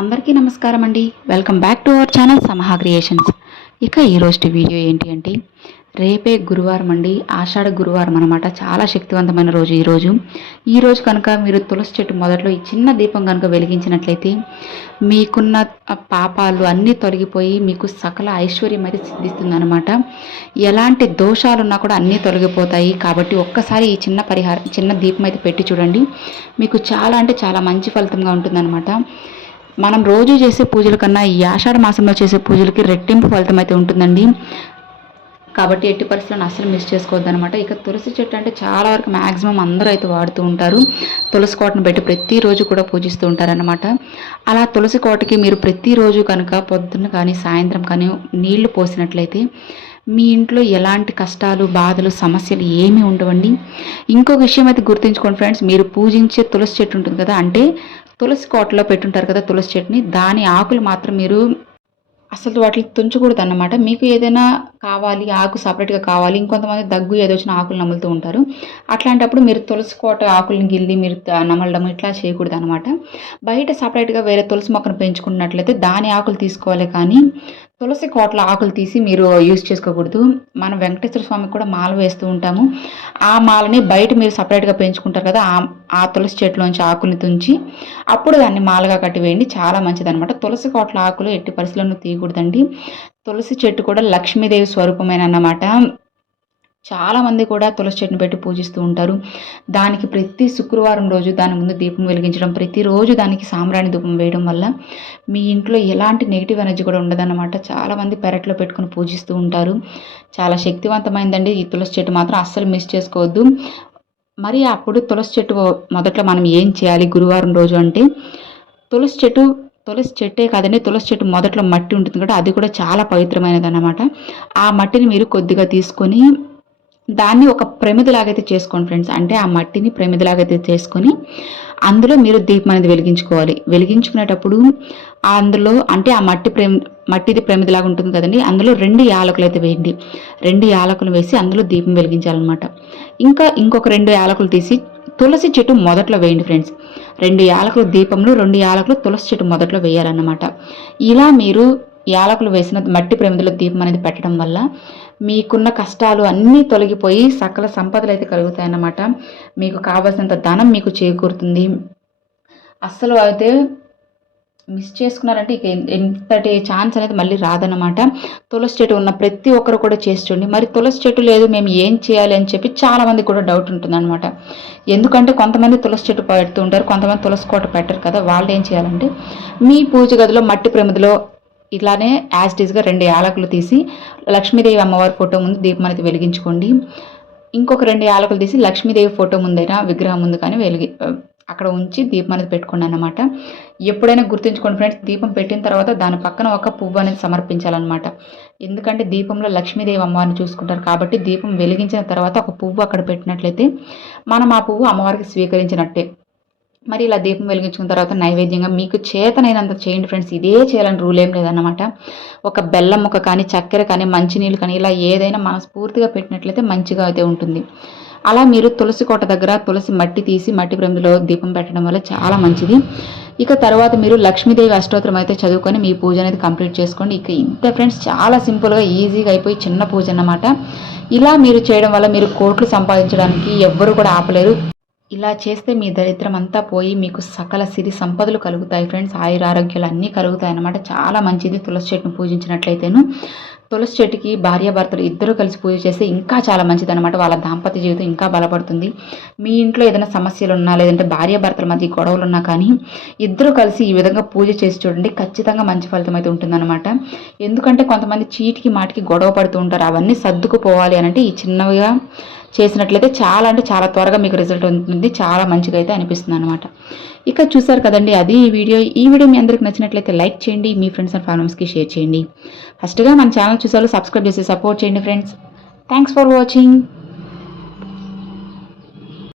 అందరికీ నమస్కారం అండి. Welcome back to our channel Samaha creations. ఇక ఈరోజు వీడియో ఏంటి అంటే, రేపే గురువారం అండి, ఆషాఢ గురువారం అనమాట. చాలా శక్తివంతమైన రోజు ఈరోజు కనుక మీరు తులసి చెట్టు మొదట్లో ఈ చిన్న దీపం కనుక వెలిగించినట్లయితే మీకున్న పాపాలు అన్నీ తొలగిపోయి మీకు సకల ఐశ్వర్యం అయితే సిద్ధిస్తుంది అనమాట. ఎలాంటి దోషాలున్నా కూడా అన్నీ తొలగిపోతాయి. కాబట్టి ఒక్కసారి ఈ చిన్న దీపం అయితే పెట్టి చూడండి. మీకు చాలా అంటే చాలా మంచి ఫలితంగా ఉంటుందన్నమాట. మనం రోజు చేసే పూజల కన్నా ఈ ఆషాఢ మాసంలో చేసే పూజలకి రెట్టింపు ఫలితం అయితే ఉంటుందండి. కాబట్టి ఎట్టి పరిస్థితులను అస్సలు మిస్ చేసుకోవద్దు అనమాట. ఇక తులసి చెట్టు అంటే చాలా వరకు మ్యాక్సిమం అందరూ అయితే వాడుతూ ఉంటారు. తులసి కోటను పెట్టి ప్రతిరోజు కూడా పూజిస్తూ ఉంటారనమాట. అలా తులసి కోటకి మీరు ప్రతిరోజు కనుక పొద్దున్న కానీ సాయంత్రం కానీ నీళ్లు పోసినట్లయితే మీ ఇంట్లో ఎలాంటి కష్టాలు బాధలు సమస్యలు ఏమీ ఉండవండి. ఇంకొక విషయం అయితే గుర్తుంచుకోండి ఫ్రెండ్స్, మీరు పూజించే తులసి చెట్టు ఉంటుంది కదా, అంటే తులసి కోటలో పెట్టుంటారు కదా తులసి చెట్టుని, దాని ఆకులు మాత్రం మీరు అసలు వాటిని తుంచకూడదు అన్నమాట. మీకు ఏదైనా కావాలి, ఆకు సపరేట్గా కావాలి, ఇంకొంతమంది దగ్గు ఏదో వచ్చిన ఆకులు నములుతూ ఉంటారు. అట్లాంటప్పుడు మీరు తులసి కోట ఆకులను గిల్లి మీరు నమలడం ఇట్లా చేయకూడదు అనమాట. బయట సపరేట్గా వేరే తులసి మొక్కను పెంచుకున్నట్లయితే దాని ఆకులు తీసుకోవాలి, కానీ తులసి కోటల ఆకులు తీసి మీరు యూజ్ చేసుకోకూడదు. మనం వెంకటేశ్వర స్వామికి కూడా మాల వేస్తూ ఉంటాము. ఆ మాలని బయట మీరు సపరేట్గా పెంచుకుంటారు కదా, ఆ తులసి చెట్టులోంచి ఆకుల్ని తుంచి అప్పుడు దాన్ని మాలగా కట్టివేయండి. చాలా మంచిదనమాట. తులసి కోటల ఆకులు ఎట్టి పరిస్థితులను తీయకూడదండి. తులసి చెట్టు కూడా లక్ష్మీదేవి స్వరూపమైన అన్నమాట. చాలామంది కూడా తులసి చెట్టుని పెట్టి పూజిస్తూ ఉంటారు. దానికి ప్రతి శుక్రవారం రోజు దాని ముందు దీపం వెలిగించడం, ప్రతిరోజు దానికి సాంబ్రాణి ధూపం వేయడం వల్ల మీ ఇంట్లో ఎలాంటి నెగిటివ్ ఎనర్జీ కూడా ఉండదన్నమాట. చాలామంది పెరట్లో పెట్టుకుని పూజిస్తూ ఉంటారు. చాలా శక్తివంతమైందండి ఈ తులసి చెట్టు, మాత్రం అస్సలు మిస్ చేసుకోవద్దు. మరి అప్పుడు తులసి చెట్టు మొదట్లో మనం ఏం చేయాలి గురువారం రోజు అంటే, తులసి చెట్టే కాదండి, తులసి చెట్టు మొదట్లో మట్టి ఉంటుంది కదా, అది కూడా చాలా పవిత్రమైనది అన్నమాట. ఆ మట్టిని మీరు కొద్దిగా తీసుకొని దాన్ని ఒక ప్రమిదలాగైతే చేసుకోండి ఫ్రెండ్స్. అంటే ఆ మట్టిని ప్రమిదలాగైతే చేసుకొని అందులో మీరు దీపం అనేది వెలిగించుకోవాలి. వెలిగించుకునేటప్పుడు అందులో అంటే ఆ మట్టిది ప్రమిదలాగా ఉంటుంది కదండి, అందులో 2 యాలకులు అయితే వేయండి. 2 యాలకులు వేసి అందులో దీపం వెలిగించాలన్నమాట. ఇంకొక 2 యాలకులు తీసి తులసి చెట్టు మొదట్లో వేయండి ఫ్రెండ్స్. 2 యాలకులు దీపంలో, 2 యాలకులు తులసి చెట్టు మొదట్లో వేయాలన్నమాట. ఇలా మీరు యాలకులు వేసిన మట్టి ప్రమిదలో దీపం అనేది పెట్టడం వల్ల మీకున్న కష్టాలు అన్నీ తొలగిపోయి సకల సంపదలు అయితే కలుగుతాయన్నమాట. మీకు కావాల్సినంత ధనం మీకు చేకూరుతుంది. అస్సలు అయితే మిస్ చేసుకున్నారంటే ఇక ఎంతటి ఛాన్స్ అనేది మళ్ళీ రాదన్నమాట. తులసి చెట్టు ఉన్న ప్రతి ఒక్కరు కూడా చేసి చూడండి. మరి తులసి చెట్టు లేదు, మేము ఏం చేయాలి అని చెప్పి చాలామంది కూడా డౌట్ ఉంటుందన్నమాట. ఎందుకంటే కొంతమంది తులసి చెట్టు పెడుతూ ఉంటారు, కొంతమంది తులసి కోట పెట్టరు కదా. వాళ్ళు ఏం చేయాలంటే మీ పూజ గదిలో మట్టి ప్రమిదలో ఇట్లానే యాజ్ టీజ్గా 2 యాలకులు తీసి లక్ష్మీదేవి అమ్మవారి ఫోటో ముందు దీపం అనేది వెలిగించుకోండి. ఇంకొక 2 యాలకులు తీసి లక్ష్మీదేవి ఫోటో ముందైనా విగ్రహం ముందు కానీ అక్కడ ఉంచి దీపం అనేది పెట్టుకోండి అన్నమాట. ఎప్పుడైనా గుర్తుంచుకోండి ఫ్రెండ్స్, దీపం పెట్టిన తర్వాత దాని పక్కన ఒక పువ్వు అనేది సమర్పించాలన్నమాట. ఎందుకంటే దీపంలో లక్ష్మీదేవి అమ్మవారిని చూసుకుంటారు కాబట్టి దీపం వెలిగించిన తర్వాత ఒక పువ్వు అక్కడ పెట్టినట్లయితే మనం ఆ పువ్వు అమ్మవారికి స్వీకరించినట్టే. మరి ఇలా దీపం వెలిగించుకున్న తర్వాత నైవేద్యంగా మీకు చేతనైనంత చేయండి ఫ్రెండ్స్. ఇదే చేయాలని రూల్ ఏం లేదన్నమాట. ఒక బెల్లం ముక్క కానీ, చక్కెర కానీ, మంచినీళ్ళు కానీ, ఇలా ఏదైనా మనస్ఫూర్తిగా పెట్టినట్లయితే మంచిగా అయితే ఉంటుంది. అలా మీరు తులసి కోట దగ్గర తులసి మట్టి తీసి మట్టి ప్రమిదలో దీపం పెట్టడం వల్ల చాలా మంచిది. ఇక తర్వాత మీరు లక్ష్మీదేవి అష్టోత్తరం అయితే చదువుకొని మీ పూజ అనేది కంప్లీట్ చేసుకోండి. ఇక ఇంత ఫ్రెండ్స్, చాలా సింపుల్గా ఈజీగా అయిపోయి చిన్న పూజ అన్నమాట. ఇలా మీరు చేయడం వల్ల మీరు కోట్లు సంపాదించడానికి ఎవ్వరూ కూడా ఆపలేరు. ఇలా చేస్తే మీ దరిద్రం అంతా పోయి మీకు సకల సిరి సంపదలు కలుగుతాయి ఫ్రెండ్స్. ఆరోగ్యాలు అన్నీ కలుగుతాయి అన్నమాట. చాలా మంచిది తులసి చెట్టును పూజించినట్లయితేను. తులసి చెట్టుకి భార్యాభర్తలు ఇద్దరు కలిసి పూజ చేస్తే ఇంకా చాలా మంచిది అనమాట. వాళ్ళ దాంపత్య జీవితం ఇంకా బలపడుతుంది. మీ ఇంట్లో ఏదైనా సమస్యలు ఉన్నా, లేదంటే భార్యాభర్తల మధ్య గొడవలు ఉన్నా కానీ ఇద్దరు కలిసి ఈ విధంగా పూజ చేసి చూడండి, ఖచ్చితంగా మంచి ఫలితం అయితే ఉంటుందన్నమాట. ఎందుకంటే కొంతమంది చీటికి మాటికి గొడవ పడుతూ ఉంటారు. అవన్నీ సర్దుకుపోవాలి అని అంటే ఈ చిన్నవిగా చేసినట్లయితే చాలా అంటే చాలా త్వరగా మీకు రిజల్ట్ ఉంటుంది. చాలా మంచిగా అయితే అనిపిస్తుంది అనమాట. ఇక చూసారు కదండి, అది ఈ వీడియో మీ అందరికి నచ్చినట్లయితే లైక్ చేయండి, మీ ఫ్రెండ్స్ అండ్ ఫ్యామిలీస్కి షేర్ చేయండి. ఫస్ట్గా మన ఛానల్ చూసారు సబ్స్క్రైబ్ చేసి సపోర్ట్ చేయండి ఫ్రెండ్స్. Thanks for watching.